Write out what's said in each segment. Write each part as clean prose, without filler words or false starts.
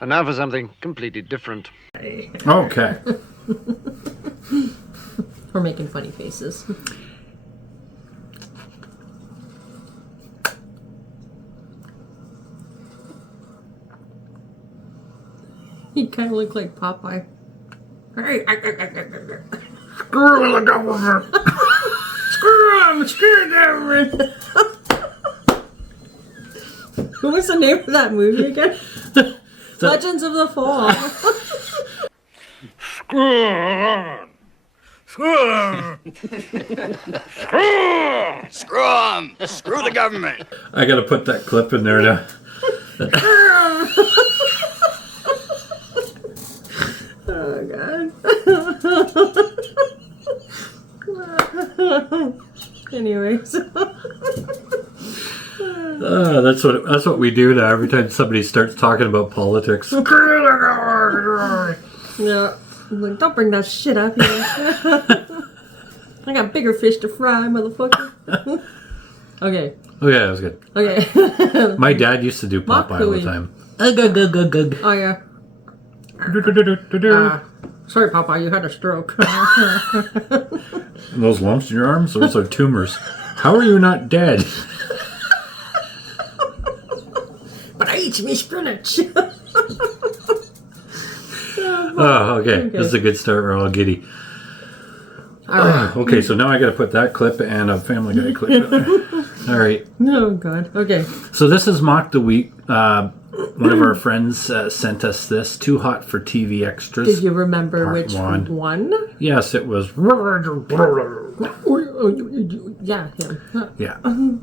And now for something completely different. Okay. We're making funny faces. You kind of look like Popeye. Screw the government. Screw the government. What was the name of that movie again? Legends of the Fall. Screw on. Screw on. Screw 'em! Screw the government! I gotta put that clip in there now. Oh, God. Anyways. That's what we do now every time somebody starts talking about politics. Yeah. I'm like, don't bring that shit up here. I got bigger fish to fry, motherfucker. Okay. Oh yeah, that was good. Okay. My dad used to do Popeye all the time. Oh, yeah. Sorry, Popeye, you had a stroke. And those lumps in your arms, those are tumors. How are you not dead? But I eat me spinach. Oh, okay. This is a good start. We're all giddy. All right. Okay, so now I got to put that clip and a Family Guy clip in there. All right. Oh, God. Okay. So this is Mock the Week. One of our friends sent us this. Too Hot for TV Extras. Did you remember Part which one? Yes, it was. Yeah, him. Yeah.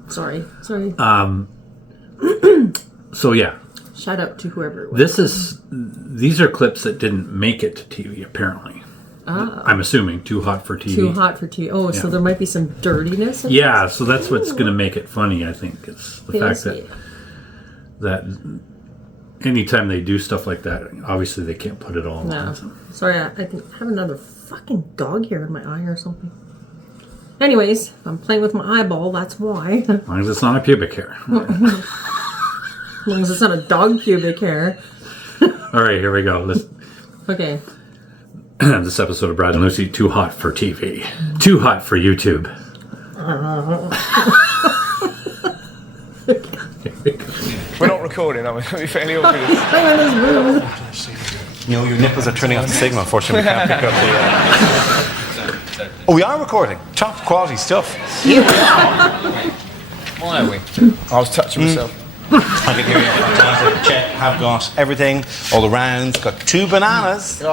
Sorry. So yeah. Shout out to whoever it was. These are clips that didn't make it to TV, apparently. I'm assuming Too Hot for TV. Too hot for TV. Oh, so there might be some dirtiness in Yeah, so that's what's going to make it funny, I think. It's the fact that anytime they do stuff like that, obviously they can't put it all on. No. So. Sorry, I can have another fucking dog hair in my eye or something. Anyways, I'm playing with my eyeball, that's why. As long as it's not a pubic hair. As long as it's not a dog pubic hair. All right, here we go. Okay. This episode of Brad and Lucy, Too Hot for TV. Too Hot for YouTube. We're not recording, are we? We're fairly obvious. Hang on, this room. You know, your nipples are turning off the signal. Unfortunately, we can't pick up the... Oh, we are recording. Top quality stuff. Here we are. Why are we? I was touching myself. I can hear you. Fantastic. Check. Have got everything. All the rounds. Got 2 bananas. Oh. Who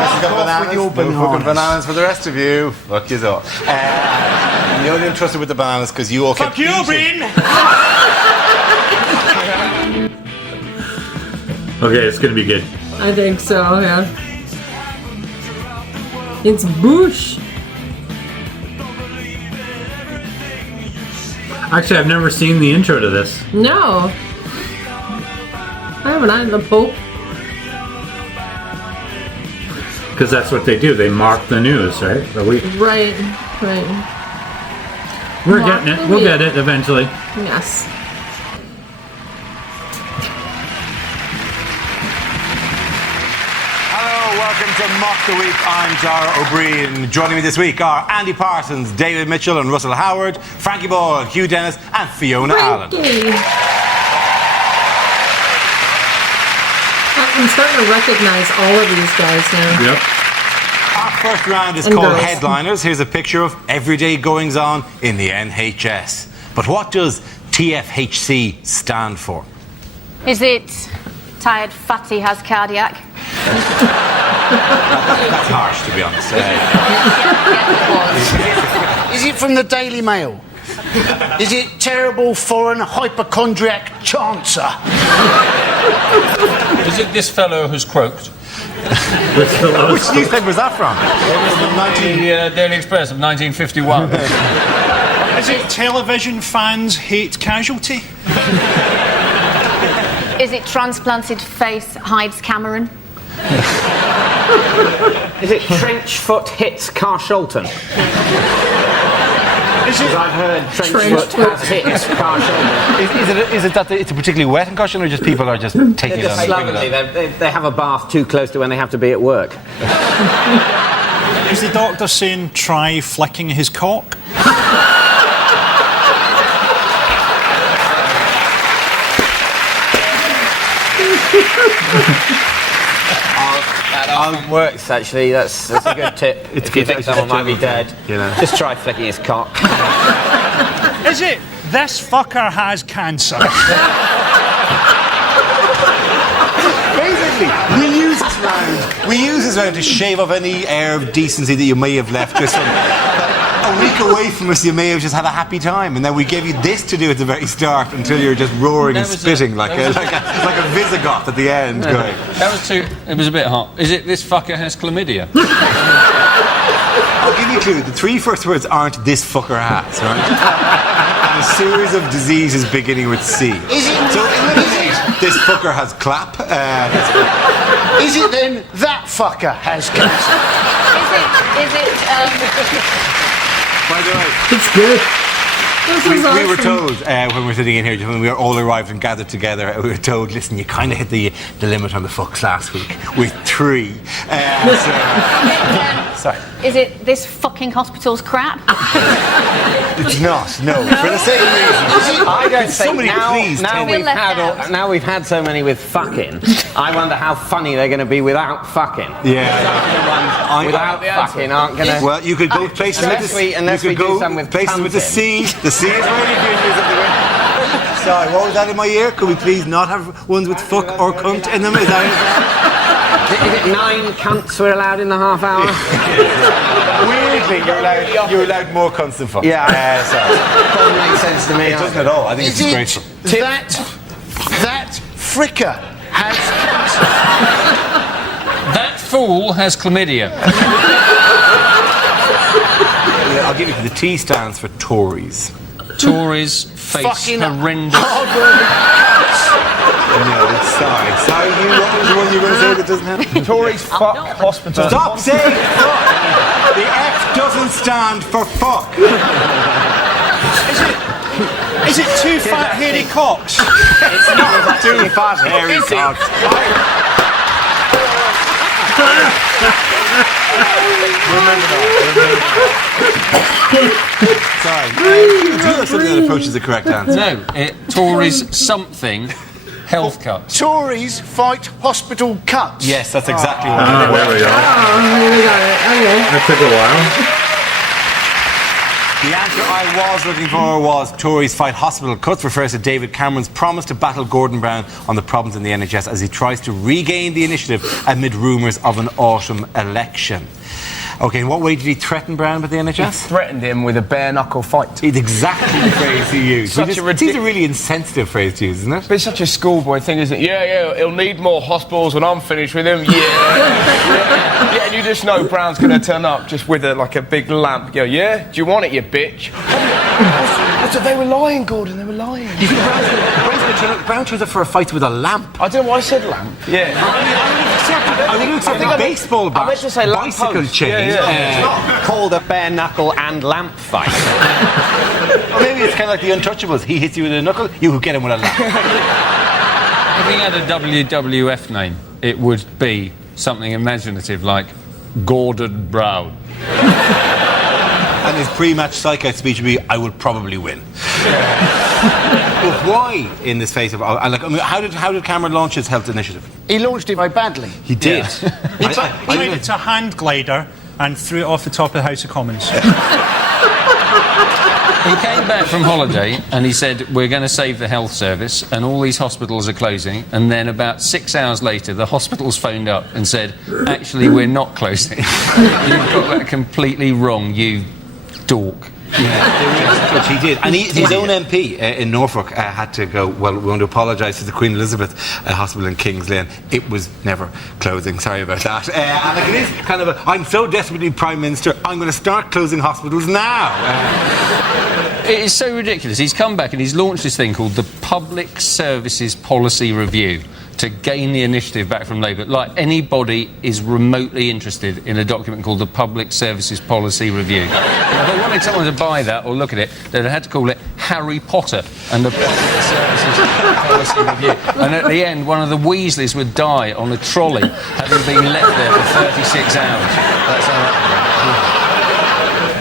else has got bananas? No fucking bananas for the rest of you. Look you up. You're only entrusted with the bananas because you all kept Fuck you, Breen! Okay, it's going to be good. I think so, yeah. It's Boosh. Actually, I've never seen the intro to this. No. I haven't either, the Pope. Because that's what they do. They mock the news, right? Right. We're getting it. We'll get it eventually. Yes. Welcome to Mock the Week. I'm Dara O'Brien. Joining me this week are Andy Parsons, David Mitchell and Russell Howard, Frankie Boyle, Hugh Dennis and Fiona Allen. I'm starting to recognize all of these guys now. Yep. Our first round is And called girls. Headliners. Here's a picture of everyday goings on in the NHS. But what does TFHC stand for? Is it tired fatty has cardiac? That's harsh, to be honest. Is it from the Daily Mail? Is it terrible foreign hypochondriac chancer? Is it this fellow who's croaked? Which newspaper was that from? The Daily Express of 1951. Is it television fans hate Casualty? Is it transplanted face hides Cameron? Is it Trenchfoot hits Carshalton? I've heard trench foot has hit car shoulder. Is it that it's a particularly wet concussion, or just people are just taking it on? Slovenly. They have a bath too close to when they have to be at work. Is the doctor saying try flicking his cock? That often works, actually. That's a good tip. If you think someone might be dead, just try flicking his cock. Is it this fucker has cancer? Basically, we use this round to shave off any air of decency that you may have left. Just a week away from us, you may have just had a happy time, and then we gave you this to do at the very start until you're just roaring and spitting like a Visigoth at the end. Going. That was too. It was a bit hot. Is it this fucker has chlamydia? I'll give you a clue. The three first words aren't "this fucker has," right? And a series of diseases beginning with C. Is it? So this fucker has clap. Is it then that fucker has cancer? Is it, By the way, It's good. This we is awesome. were told when we were sitting in here, when we were all arrived and gathered together, we were told, listen, you kind of hit the limit on the fucks last week with 3. Sorry. is it this fucking hospital's crap? It's not, no. For the same reason. I don't So think many please now tell me. now we've had so many with fucking. I wonder how funny they're going to be without fucking. Yeah. Some of the ones without fucking aren't going to. Well, you could go places Unless we do some with places with the cunt in. C. The C is really good. Sorry, what was that in my ear? Could we please not have ones with fuck or cunt in them? Is Is it 9 cunts we're allowed in the half hour? Weirdly, you're allowed more cunts than fuck. Yeah. Sorry. Doesn't make sense to me. It doesn't at all. I think it's Is disgraceful. it that fricker has cancer? That fool has chlamydia. I'll give you the T stands for Tories. Tories face Fucking horrendous. No, sorry. Sorry, what was the one you were going to say that doesn't happen? Tories fuck hospitals. Stop saying fuck! The F doesn't stand for fuck. Is it two fat hairy cocks? It's not too fat, hairy cocks. Sorry. Do you have something that approaches the correct answer? No, Tories something health cuts. Tories fight hospital cuts. Yes, that's exactly what There we go. We got it. Okay. That took a while. The answer I was looking for was Tories fight hospital cuts, refers to David Cameron's promise to battle Gordon Brown on the problems in the NHS as he tries to regain the initiative amid rumours of an autumn election. Okay, in what way did he threaten Brown with the NHS? Threatened him with a bare knuckle fight. It's exactly the phrase he used. Such Which a is, it's a really insensitive phrase to use, isn't it? But it's such a schoolboy thing, isn't it? Yeah, he'll need more hospitals when I'm finished with him. Yeah, and you just know Brown's going to turn up just with a big lamp. Go, yeah? Do you want it, you bitch? They were lying, Gordon. They were lying. You think Brown turns up for a fight with a lamp? I don't know why I said lamp. Yeah. I would accept a baseball bat, I meant to say lamp bicycle post. chain. It's not called a bare knuckle and lamp fight. Or maybe it's kind of like the Untouchables. He hits you with a knuckle, you get him with a lamp. If he had a WWF name, it would be something imaginative like Gordon Brown. And his pre-match psych-out speech would be, I will probably win. But why, in this face of... how did Cameron launch his health initiative? He launched it very badly. He did. He made it to a hand glider and threw it off the top of the House of Commons. He came back from holiday and he said, we're going to save the health service and all these hospitals are closing. And then about 6 hours later, the hospitals phoned up and said, actually, we're not closing. You've got that completely wrong, you dork. Yeah, which he did. And his own MP in Norfolk had to go, well, we want to apologise to the Queen Elizabeth Hospital in King's Lynn. It was never closing. Sorry about that. And it is kind of I'm so desperately Prime Minister, I'm going to start closing hospitals now. It is so ridiculous. He's come back and he's launched this thing called the Public Services Policy Review to gain the initiative back from Labour. Like anybody is remotely interested in a document called the Public Services Policy Review. If they wanted someone to buy that or look at it, they'd have had to call it Harry Potter and the Public Services Policy Review. And at the end, one of the Weasleys would die on a trolley, having been left there for 36 hours. That's how that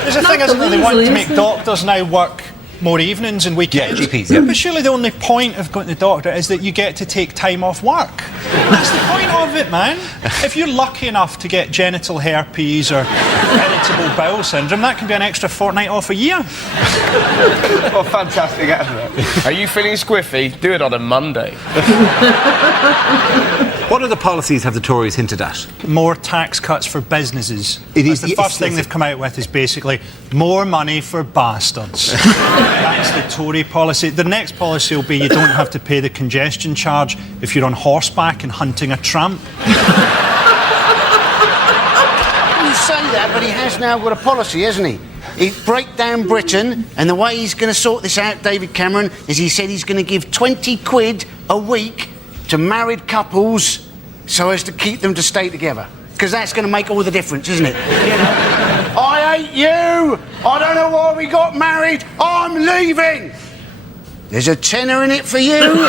There's a thing, isn't there? They want to make doctors now work more evenings and weekends. Yeah, GPs, yeah. But surely the only point of going to the doctor is that you get to take time off work. That's the point of it, man. If you're lucky enough to get genital herpes or irritable bowel syndrome, that can be an extra fortnight off a year. Oh, fantastic advert. Are you feeling squiffy? Do it on a Monday. What other policies have the Tories hinted at? More tax cuts for businesses. Is the first thing they've come out with is basically more money for bastards. That's the Tory policy. The next policy will be you don't have to pay the congestion charge if you're on horseback and hunting a tramp. You say that, but he has now got a policy, hasn't he? He'd break down Britain, and the way he's going to sort this out, David Cameron, is he said he's going to give 20 quid a week to married couples so as to keep them to stay together. Because that's going to make all the difference, isn't it? You know? I hate you! I don't know why we got married! I'm leaving! There's a tenner in it for you.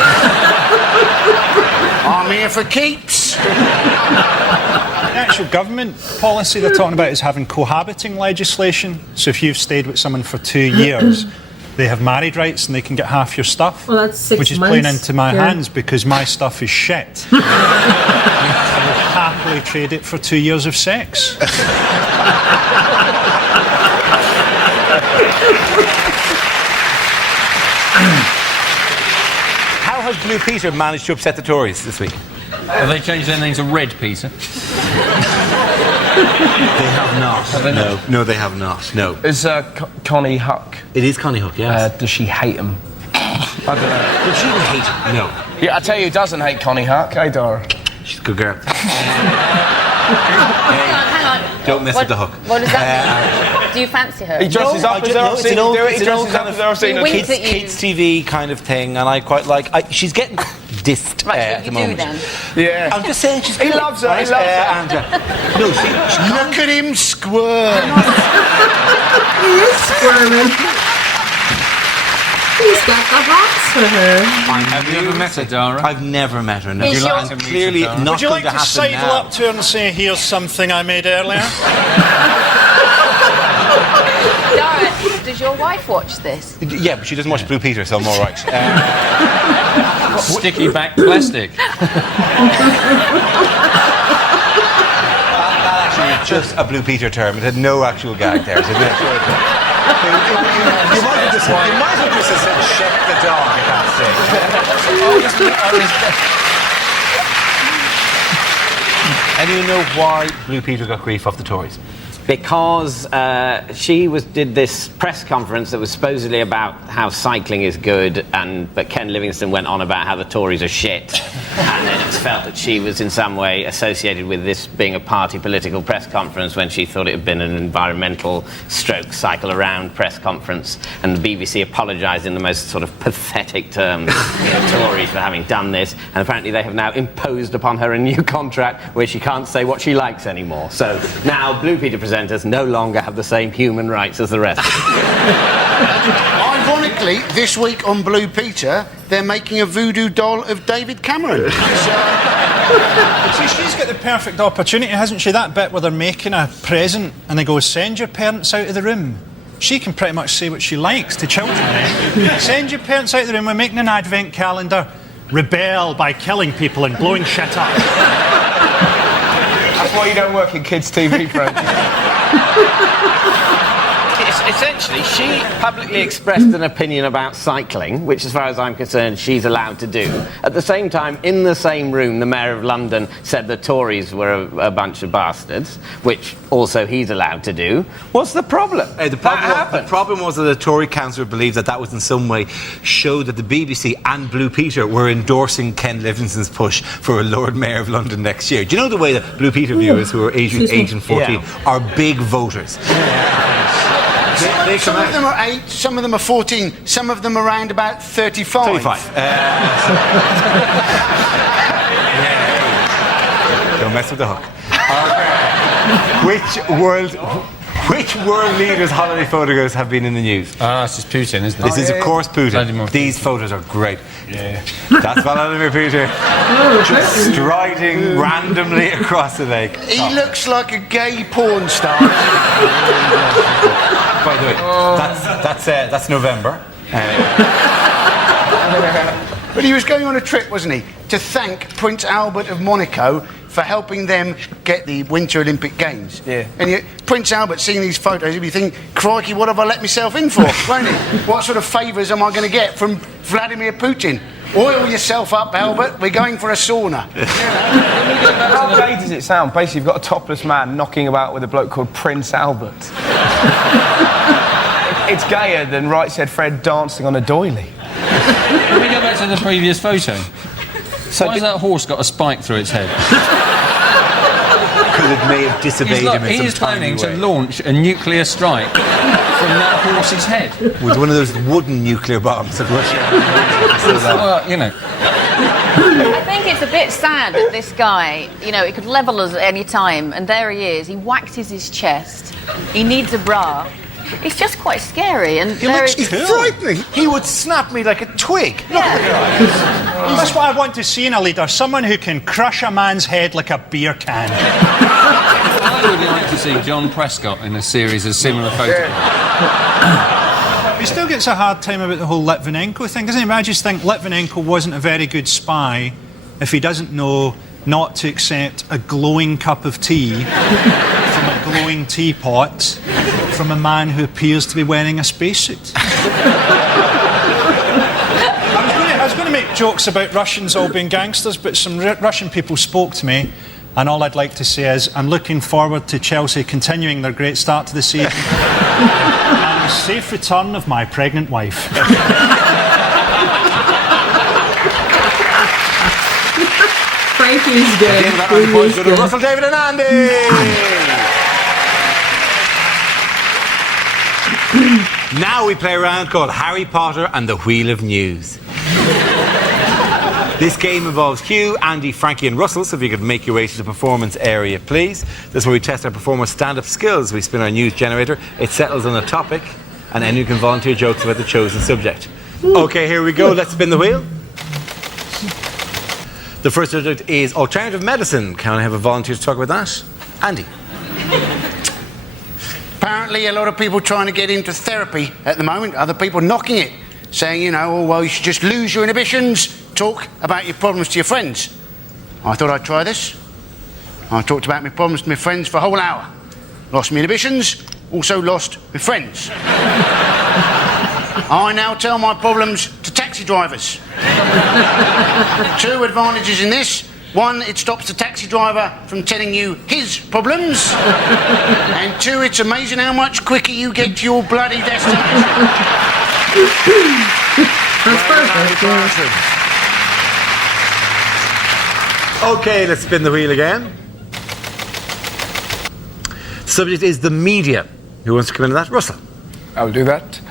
I'm here for keeps. The actual government policy they're talking about is having cohabiting legislation. So if you've stayed with someone for 2 years, they have married rights and they can get half your stuff. Well, that's 6 which is months. playing into my hands because my stuff is shit. I will happily trade it for 2 years of sex. How has Blue Peter managed to upset the Tories this week? Have they changed their name to Red Peter? They have not. Have they not? No, they have not. No. Is Connie Huck? It is Connie Hook, yes. Does she hate him? I don't know. Does she even hate him? No. Yeah, I tell you who doesn't hate Connie Huck. Hey, Dara. She's a good girl. Hang on. Don't mess with the hook. What does that mean? Do you fancy her? He dresses up as her. I've seen him do it. He dresses up as her. I've seen him. Winks at you. Kids TV kind of thing, and I quite like... she's getting dissed at the moment. Then. Yeah. I'm just saying she's... He loves her. He loves her. No, she Look at him squirm. He is squirming. He's got the hots for her. Have you ever met her, Dara? I've never met her. No. Is your- I'm clearly not Would you going like to to happen sidle now. up to her and say, here's something I made earlier? Dara, does your wife watch this? Yeah, but she doesn't watch Blue Peter, so I'm all right. Sticky back plastic. That actually is just a Blue Peter term. It had no actual gag there. So you might have just said, check the dog at that stage. Anyone know why Blue Peter got grief off the Tories? Because she did this press conference that was supposedly about how cycling is good, but Ken Livingstone went on about how the Tories are shit, and then it's felt that she was in some way associated with this being a party political press conference when she thought it had been an environmental stroke cycle around press conference, and the BBC apologised in the most sort of pathetic terms to Tories for having done this, and apparently they have now imposed upon her a new contract where she can't say what she likes anymore. So now Blue Peter presenters no longer have the same human rights as the rest of us. Ironically, this week on Blue Peter, they're making a voodoo doll of David Cameron. See, she's got the perfect opportunity, hasn't she? That bit where they're making a present and they go, send your parents out of the room. She can pretty much say what she likes to children. Send your parents out of the room, we're making an advent calendar. Rebel by killing people and blowing shit up. That's why you don't work in kids' TV, Frankie. Essentially, she publicly expressed an opinion about cycling, which, as far as I'm concerned, she's allowed to do. At the same time, in the same room, the Mayor of London said the Tories were a bunch of bastards, which also he's allowed to do. What's the problem? The problem was that the Tory councillor believed that was in some way showed that the BBC and Blue Peter were endorsing Ken Livingstone's push for a Lord Mayor of London next year. Do you know the way that Blue Peter viewers who are aged 8 and 14 are big voters? Some of them are 8, some of them are 14, some of them are around about 35. 35. Don't mess with the hook. Which world leaders' holiday photographs have been in the news? It's just Putin, isn't it? This is, of course, Putin. These photos are great. Yeah. That's Vladimir Putin. Just striding randomly across the lake. He looks like a gay porn star. By the way, that's November. But he was going on a trip, wasn't he? To thank Prince Albert of Monaco for helping them get the Winter Olympic Games. Yeah. And Prince Albert, seeing these photos, he'd be thinking, crikey, what have I let myself in for, won't he? What sort of favours am I going to get from Vladimir Putin? Oil yourself up, Albert. We're going for a sauna. How gay does it sound? Basically, you've got a topless man knocking about with a bloke called Prince Albert. It's gayer than Right Said Fred dancing on a doily. Can we go back to the previous photo? Why has that horse got a spike through its head? Because it may have disobeyed him in some He is planning tiny to way. launch a nuclear strike from that horse's head. With one of those wooden nuclear bombs that Russia... Well, you know. I think it's a bit sad that this guy, you know, he could level us at any time, and there he is. He waxes his chest. He needs a bra. It's just quite scary, and He's frightening. He would snap me like a twig. Yeah. That's what I want to see in a leader. Someone who can crush a man's head like a beer can. I would like to see John Prescott in a series of similar photographs. He still gets a hard time about the whole Litvinenko thing, doesn't he? I just think Litvinenko wasn't a very good spy if he doesn't know not to accept a glowing cup of tea from a glowing teapot from a man who appears to be wearing a spacesuit. I was going to make jokes about Russians all being gangsters, but some Russian people spoke to me, and all I'd like to say is I'm looking forward to Chelsea continuing their great start to the season and the safe return of my pregnant wife. Frankie's good. Again, that round of applause go to Russell, David and Andy. Now we play a round called Harry Potter and the Wheel of News. This game involves Hugh, Andy, Frankie and Russell, so if you could make your way to the performance area, please. This is where we test our performers' stand-up skills. We spin our news generator, it settles on a topic, and anyone can volunteer jokes about the chosen subject. Okay, here we go, let's spin the wheel. The first subject is alternative medicine. Can I have a volunteer to talk about that? Andy. Apparently, a lot of people trying to get into therapy at the moment, other people knocking it, saying, you know, oh, well, you should just lose your inhibitions, talk about your problems to your friends. I thought I'd try this. I talked about my problems to my friends for a whole hour. Lost my inhibitions, also lost my friends. I now tell my problems to taxi drivers. 2 advantages in this. 1, it stops the taxi driver from telling you his problems. And 2, it's amazing how much quicker you get to your bloody destination. That's perfect. Okay, let's spin the wheel again. Subject is the media. Who wants to come into that? Russell. I'll do that.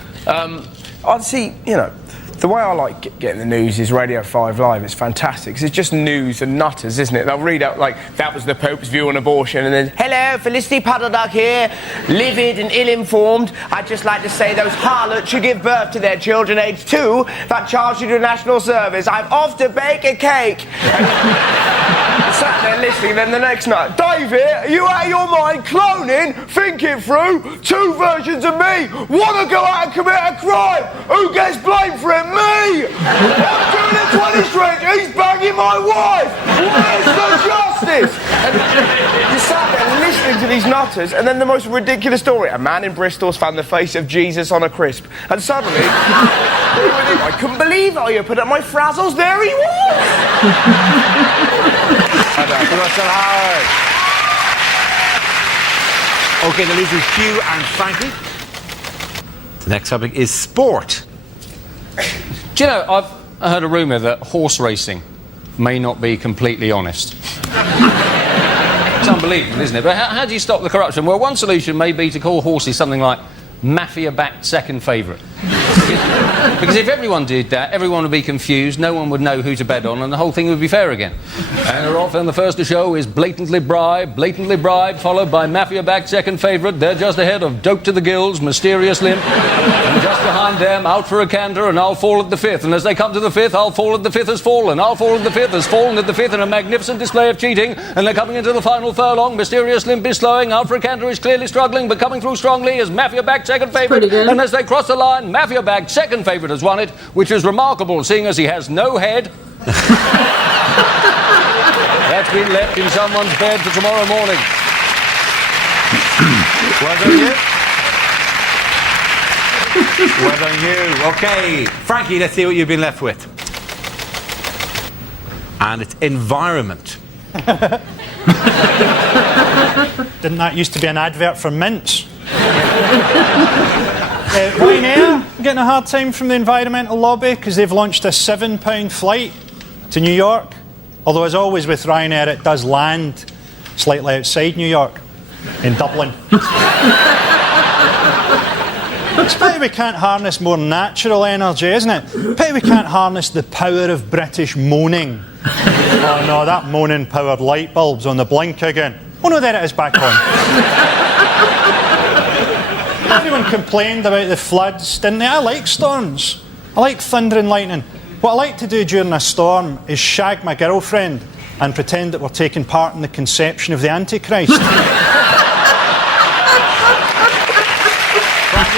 I'd see, you know, the way I like getting the news is Radio 5 Live. It's fantastic, 'cause it's just news and nutters, isn't it? They'll read out, like, that was the Pope's view on abortion, and then, hello, Felicity Puddleduck here, livid and ill-informed. I'd just like to say those harlots should give birth to their children aged 2 that charged you to national service. I'm off to bake a cake. Sat there listening, then the next night, David, are you out of your mind? Cloning? Think it through. 2 versions of me. Want to go out and commit a crime? Who gets blamed for it? Me! I'm doing a 20 stretch. He's banging my wife. Where's the justice? And you sat there listening to these nutters, and then the most ridiculous story. A man in Bristol's found the face of Jesus on a crisp. And suddenly, I couldn't believe it. I opened up my frazzles. There he was. Russell Howard. Okay, the leaders are Hugh and Frankie. The next topic is sport. Do you know, I've heard a rumour that horse racing may not be completely honest. It's unbelievable, isn't it? But how do you stop the corruption? Well, one solution may be to call horses something like mafia-backed second favourite. Because if everyone did that, everyone would be confused, no one would know who to bet on, and the whole thing would be fair again. And they're off, and the first to show is Blatantly Bribed, followed by mafia-backed second favourite. They're just ahead of Dope to the Gills, Mysterious Limp, and just behind them, Out for a Canter, and I'll Fall at the Fifth. And as they come to the fifth, I'll Fall at the Fifth has fallen. I'll Fall at the Fifth has fallen at the fifth in a magnificent display of cheating, and they're coming into the final furlong. Mysterious Limp is slowing, Out for a Canter is clearly struggling, but coming through strongly is mafia-backed second favourite. And as they cross the line, mafia-backed second favourite has won it, which is remarkable, seeing as he has no head. That's been left in someone's bed for tomorrow morning. Well done, you. Well done, you. Okay, Frankie, let's see what you've been left with. And it's environment. Didn't that used to be an advert for mints? Ryanair getting a hard time from the environmental lobby because they've launched a £7 flight to New York. Although, as always with Ryanair, it does land slightly outside New York, in Dublin. It's a pity we can't harness more natural energy, isn't it? Pity we can't harness the power of British moaning. Oh no, that moaning-powered light bulb's on the blink again. Oh no, there it is, back on. Everyone complained about the floods, didn't they? I like storms. I like thunder and lightning. What I like to do during a storm is shag my girlfriend and pretend that we're taking part in the conception of the Antichrist. Frankie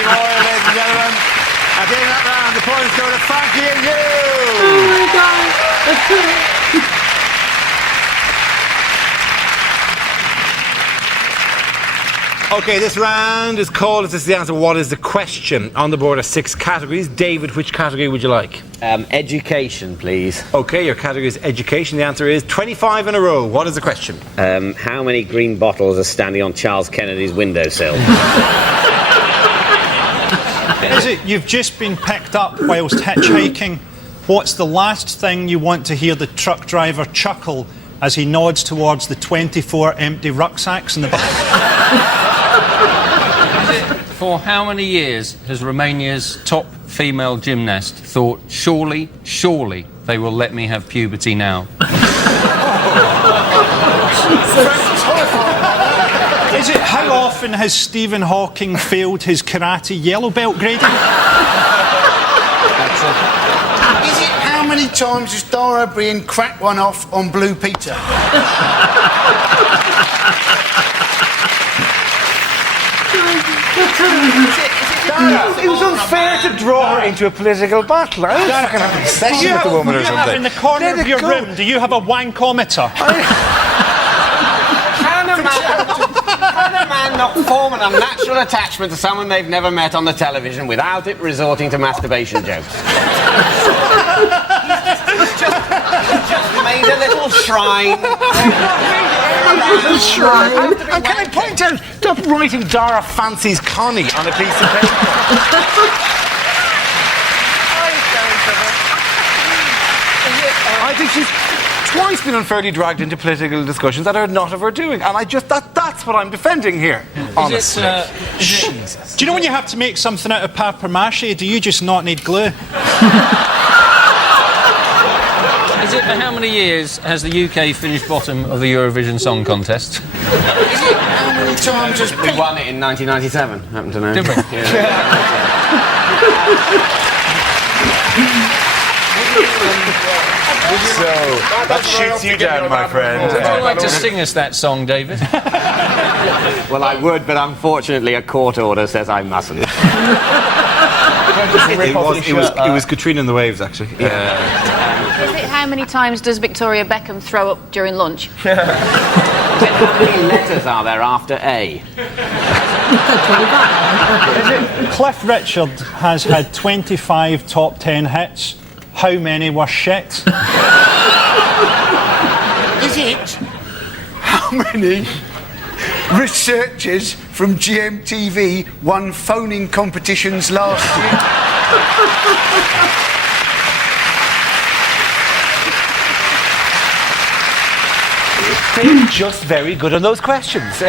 Boyle, ladies and gentlemen. At the end of that round, the points go to Frankie and you. Oh my God. Okay, this round is called, this is the answer, what is the question? On the board are 6 categories. David, which category would you like? Education, please. Okay, your category is education. The answer is 25 in a row. What is the question? How many green bottles are standing on Charles Kennedy's windowsill? Is it you've just been picked up whilst hitchhiking? What's the last thing you want to hear the truck driver chuckle as he nods towards the 24 empty rucksacks in the back? For how many years has Romania's top female gymnast thought, surely they will let me have puberty now? Is it how often has Stephen Hawking failed his karate yellow belt grading? Is it how many times has Dara O'Brien cracked one off on Blue Peter? It was unfair to draw her into a political battle. I was fucking having a session with the woman or something. In the corner of your room, do you have a wankometer? Can a man not form an unnatural attachment to someone they've never met on the television without it resorting to masturbation jokes? He's just made a little shrine. And can I point out, stop writing Dara fancies Connie on a piece of paper. I think she's twice been unfairly dragged into political discussions that are not of her doing, and that's what I'm defending here. Honestly. Jesus. Do you know when you have to make something out of papier-mâché, do you just not need glue? Is it for how many years has the UK finished bottom of the Eurovision Song Contest? Is it how many times has We won it in 1997, happen to know. Did we? So, that shoots you down, my friend. Would you like to sing us that song, David? Well, I would, but unfortunately a court order says I mustn't. It was Katrina and the Waves, actually. Is it how many times does Victoria Beckham throw up during lunch? How many letters are there after A? Cliff Richard has had 25 top 10 hits. How many were shit? Is it how many researchers from GMTV won phoning competitions last year? They're just very good on those questions.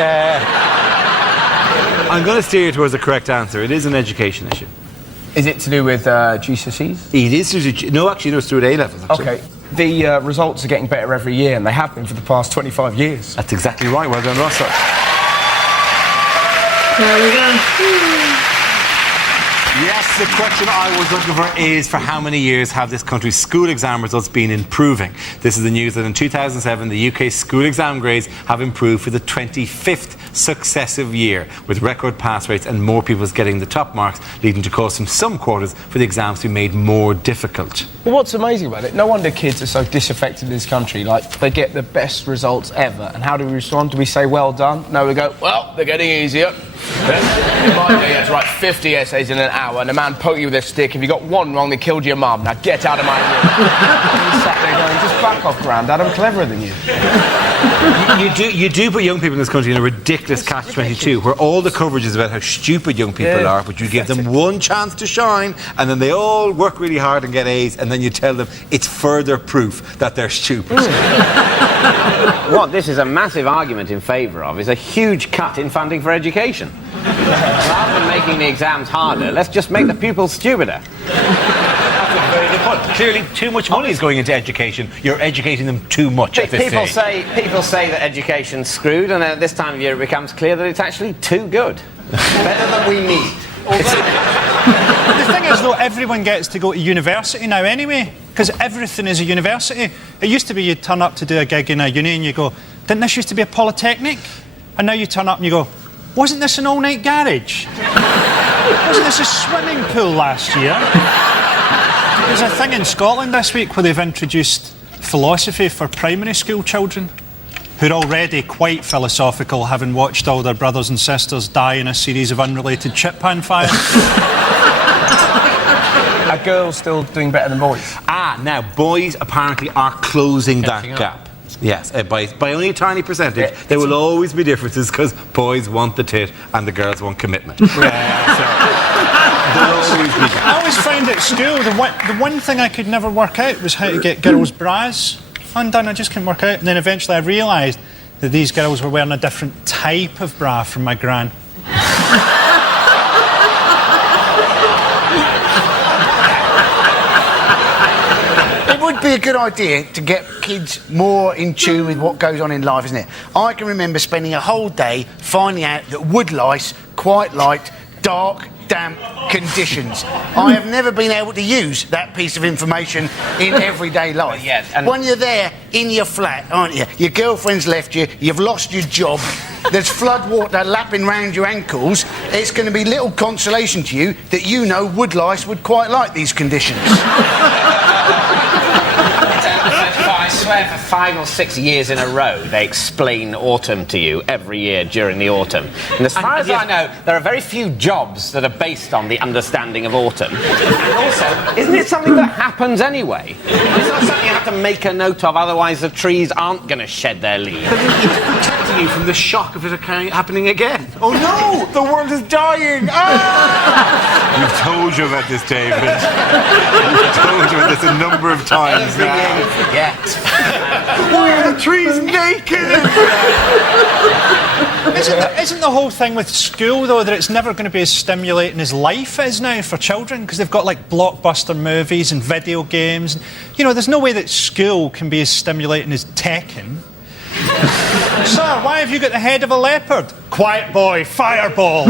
I'm going to steer you towards the correct answer. It is an education issue. Is it to do with GCSEs? It is to do... No, actually, no, it's to do with A-levels. Actually. Okay. The results are getting better every year, and they have been for the past 25 years. That's exactly right. Well done, Russell. There we go. Yes, the question I was looking for is for how many years have this country's school exam results been improving? This is the news that in 2007 the UK's school exam grades have improved for the 25th successive year, with record pass rates and more pupils getting the top marks, leading to calls from some quarters for the exams to be made more difficult. Well, what's amazing about it, no wonder kids are so disaffected in this country. Like, they get the best results ever. And how do we respond? Do we say, well done? No, we go, well, they're getting easier. In my day, you had to write 50 essays in an hour, and a man poked you with a stick. If you got one wrong, they killed your mum. Now get out of my room. And you sat there going, just back off, Grandad, I'm cleverer than you. You do put young people in this country in a ridiculous catch-22, where all the coverage is about how stupid young people are, but you give them one chance to shine, and then they all work really hard and get A's, and then you tell them it's further proof that they're stupid. What this is a massive argument in favour of is a huge cut in funding for education. Rather than making the exams harder, let's just make the pupils stupider. That's a very good point. Clearly, too much money is going into education. You're educating them too much at this stage. People say that education's screwed, and then at this time of year it becomes clear that it's actually too good. Better than we need. The thing is, though, everyone gets to go to university now anyway, because everything is a university. It used to be you'd turn up to do a gig in a uni and you go, didn't this used to be a polytechnic? And now you turn up and you go, wasn't this an all-night garage? Wasn't this a swimming pool last year? There's a thing in Scotland this week where they've introduced philosophy for primary school children, who are already quite philosophical, having watched all their brothers and sisters die in a series of unrelated chip pan fires. Are girls still doing better than boys? Now, boys apparently are closing that gap. Yes, by only a tiny percentage. Yeah, there will always be differences because boys want the tit and the girls want commitment. I always find at school the one thing I could never work out was how to get girls' bras undone. I just couldn't work out. And then eventually I realised that these girls were wearing a different type of bra from my gran. It would be a good idea to get kids more in tune with what goes on in life, isn't it? I can remember spending a whole day finding out that woodlice quite liked dark, damp conditions. I have never been able to use that piece of information in everyday life. Yes, when you're there in your flat, aren't you? Your girlfriend's left you, you've lost your job, there's flood water lapping round your ankles. It's going to be little consolation to you that you know woodlice would quite like these conditions. I swear for 5 or 6 years in a row they explain autumn to you every year during the autumn. And as far as I know, there are very few jobs that are based on the understanding of autumn. And also, isn't it something that happens anyway? It's not something you have to make a note of, otherwise the trees aren't going to shed their leaves. But it's protecting you from the shock of it happening again. Oh no, the world is dying! Ah! We've told you about this, David. We've told you about this a number of times now. Forget. Why are the trees naked? Isn't the whole thing with school, though, that it's never going to be as stimulating as life is now for children? Because they've got, like, blockbuster movies and video games. You know, there's no way that school can be as stimulating as Tekken. Sir, why have you got the head of a leopard? Quiet boy, fireball.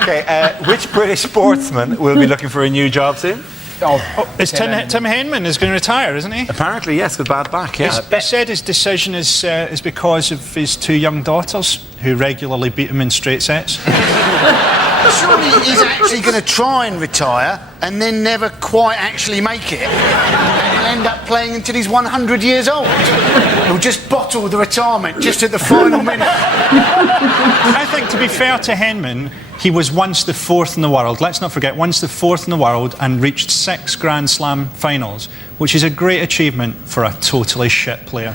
Okay, which British sportsman will be looking for a new job soon? It's Tim Henman is going to retire, isn't he? Apparently, yes, with bad back. Yeah. He said his decision is because of his 2 young daughters who regularly beat him in straight sets. Surely he's actually going to try and retire and then never quite actually make it. He'll end up playing until he's 100 years old. He'll just bottle the retirement just at the final minute. I think, to be fair to Henman, he was once the 4th in the world. Let's not forget, once the 4th in the world and reached 6 Grand Slam finals, which is a great achievement for a totally shit player.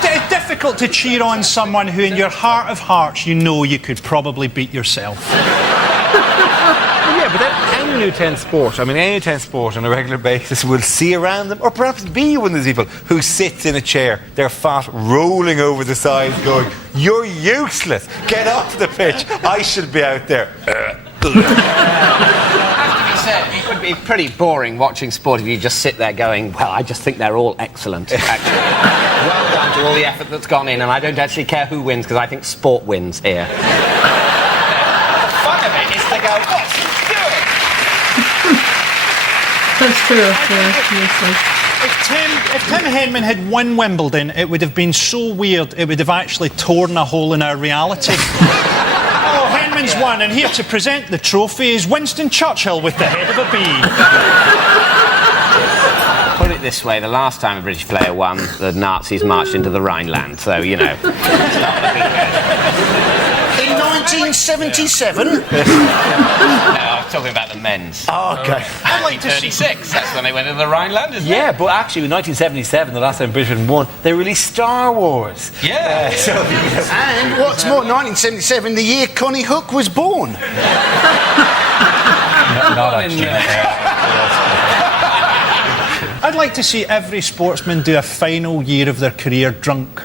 It's difficult to cheer on someone who, in your heart of hearts, you know you could probably beat yourself. Yeah, Yeah, but then any new 10 sport, any new 10 sport on a regular basis will see around them, or perhaps be one of these people who sits in a chair, their fat rolling over the sides going, "You're useless, get off the pitch, I should be out there." It would be pretty boring watching sport if you just sit there going, "Well, I just think they're all excellent, actually." Well done to all the effort that's gone in, and I don't actually care who wins, because I think sport wins here. The fun of it is to go, "What's he doing?" That's true. Yeah. If Tim Henman had won Wimbledon, it would have been so weird, it would have actually torn a hole in our reality. Oh, Henman's won, and here to present the trophy is Winston Churchill with the head of a bee. Put it this way, the last time a British player won, the Nazis marched into the Rhineland, so, you know. In 1977? No, I was talking about the men's. Oh, okay. I'd like to 36, that's when they went into the Rhineland, isn't it? Yeah, but actually in 1977, the last time Britain won, they released Star Wars. Yeah. And what's more, 1977, the year Connie Hook was born. Not actually. I'd like to see every sportsman do a final year of their career drunk.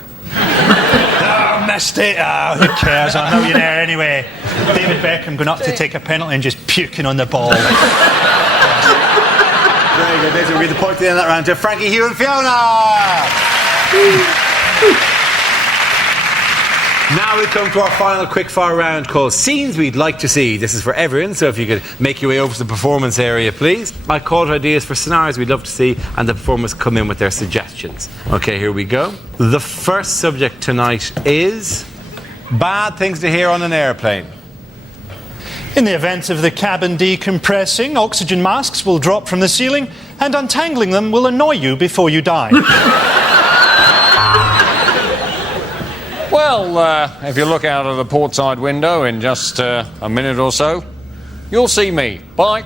Missed it. Who cares? I'm a millionaire anyway. David Beckham going up to take a penalty and just puking on the ball. Very good. There's a read the point at the end of that round to Frankie, Hugh and Fiona. Now we come to our final quickfire round called Scenes We'd Like to See. This is for everyone, so if you could make your way over to the performance area, please. I called ideas for scenarios we'd love to see, and the performers come in with their suggestions. Okay, here we go. The first subject tonight is bad things to hear on an airplane. In the event of the cabin decompressing, oxygen masks will drop from the ceiling, and untangling them will annoy you before you die. Well, if you look out of the port side window in just a minute or so, you'll see me. Bye.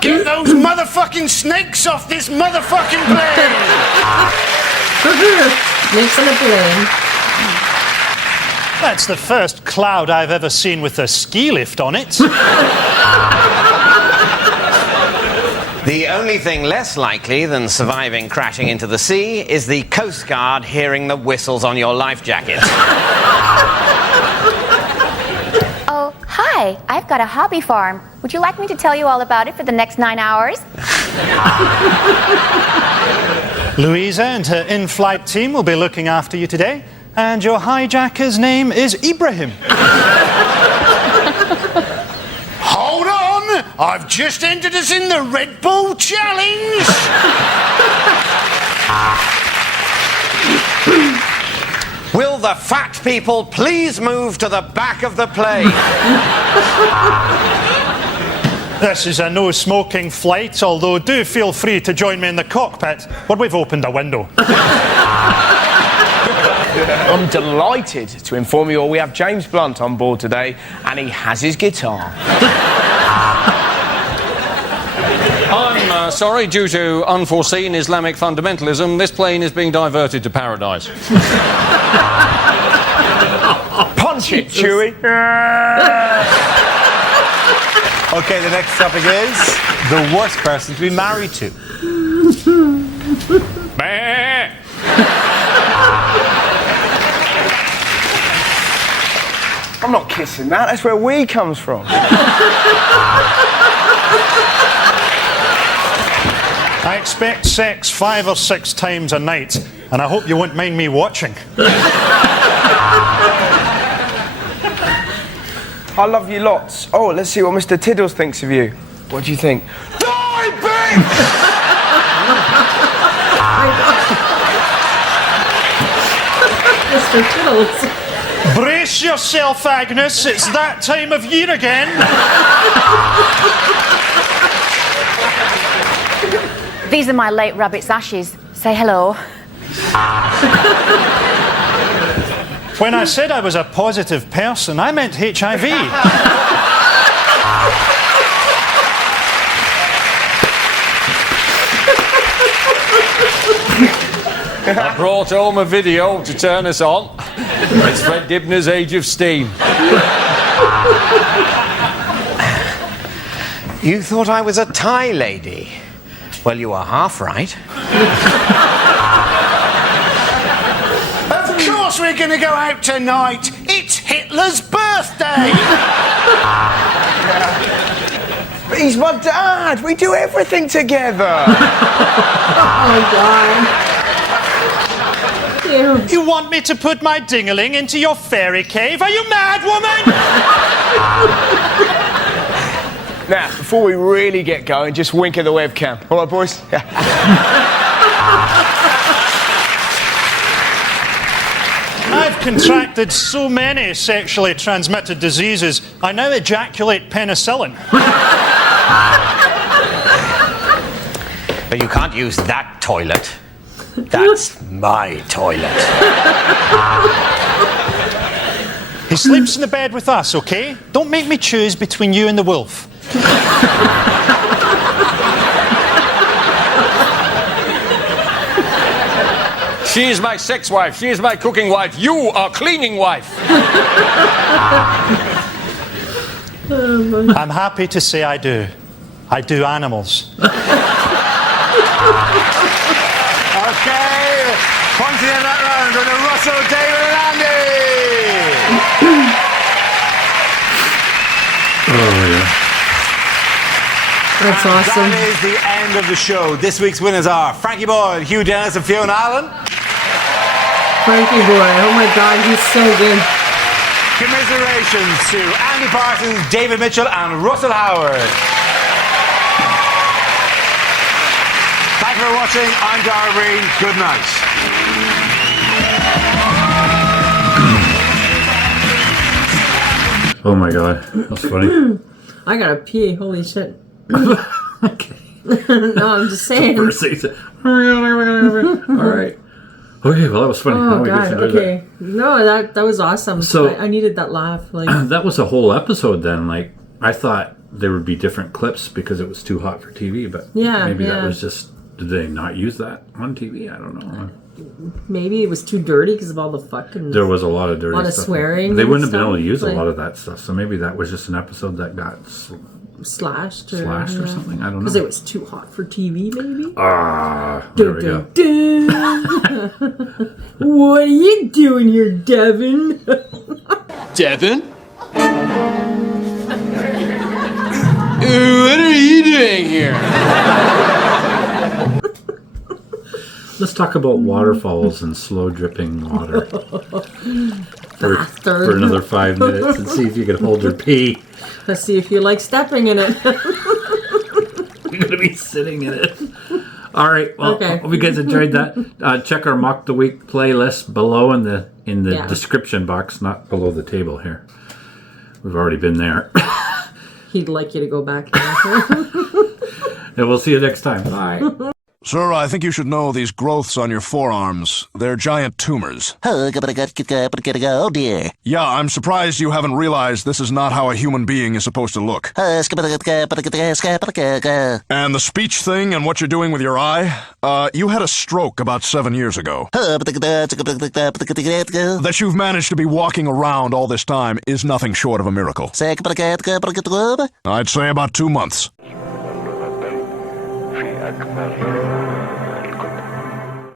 Get those motherfucking snakes off this motherfucking plane! Snakes on a plane. That's the first cloud I've ever seen with a ski lift on it. The only thing less likely than surviving crashing into the sea is the Coast Guard hearing the whistles on your life jacket. Oh, hi. I've got a hobby farm. Would you like me to tell you all about it for the next 9 hours? Louisa and her in-flight team will be looking after you today, and your hijacker's name is Ibrahim. Hold on! I've just entered us in the Red Bull Challenge! Will the fat people please move to the back of the plane? This is a no-smoking flight, although do feel free to join me in the cockpit, where we've opened a window. I'm delighted to inform you all we have James Blunt on board today, and he has his guitar. I'm sorry, due to unforeseen Islamic fundamentalism, this plane is being diverted to paradise. Punch it, Chewie. Okay, the next topic is the worst person to be married to. I'm not kissing that, that's where we comes from. I expect sex 5 or 6 times a night, and I hope you won't mind me watching. I love you lots. Oh, let's see what Mr. Tiddles thinks of you. What do you think? Die, bitch! Mr. Tiddles. Brace yourself, Agnes. It's that time of year again. These are my late rabbit's ashes. Say hello. When I said I was a positive person, I meant HIV. I brought home a video to turn us on. It's Fred Dibner's Age of Steam. You thought I was a Thai lady? Well, you are half right. Of course we're going to go out tonight. It's Hitler's birthday. He's my dad. We do everything together. Oh, God. Ew. You want me to put my dingaling into your fairy cave? Are you mad, woman? Now, before we really get going, just wink at the webcam. All right, boys? I've contracted so many sexually transmitted diseases, I now ejaculate penicillin. But you can't use that toilet. That's my toilet. He sleeps in the bed with us, okay? Don't make me choose between you and the wolf. She is my sex wife. She is my cooking wife. You are cleaning wife. I'm happy to say I do. I do animals. Okay, pointing in that round on the Russell, David and Andy. Oh, yeah. That's awesome. That is the end of the show. This week's winners are Frankie Boyle, Hugh Dennis and Fiona Allen. Frankie Boyle. Oh my God, he's so good. Commiserations to Andy Parsons, David Mitchell and Russell Howard. Thank you for watching. I'm Dara Breen. Good night. Oh my God, that's funny. I gotta pee. Holy shit. Okay. No, I'm just saying. All right. Okay, well that was funny. Oh we God. get to enjoy Okay. No, that was awesome. So- I needed that laugh. Like that was a whole episode then. Like, I thought there would be different clips because it was too hot for TV, but Yeah, maybe that yeah. was just, did they not use that on TV? I don't know. maybe it was too dirty because of all the fucking. There was a lot of dirty lot of stuff. swearing They and wouldn't have been able to stuff, use like- a lot of that stuff, so maybe that was just an episode that got slashed or something. I don't know. Because it was too hot for TV, maybe. There we go. What are you doing here, Devin? Devin? What are you doing here? Let's talk about waterfalls and slow dripping water for another 5 minutes and see if you can hold your pee. Let's see if you like stepping in it. You're going to be sitting in it. All right. Well, Okay. hope you guys enjoyed that. Check our Mock the Week playlist below in the Yeah. description box, not below the table here. We've already been there. He'd like you to go back there. And we'll see you next time. Bye. Sir, I think you should know these growths on your forearms. They're giant tumors. Oh dear. Yeah, I'm surprised you haven't realized this is not how a human being is supposed to look. Oh, And the speech thing and what you're doing with your eye? You had a stroke about 7 years ago. That you've managed to be walking around all this time is nothing short of a miracle. I'd say about 2 months.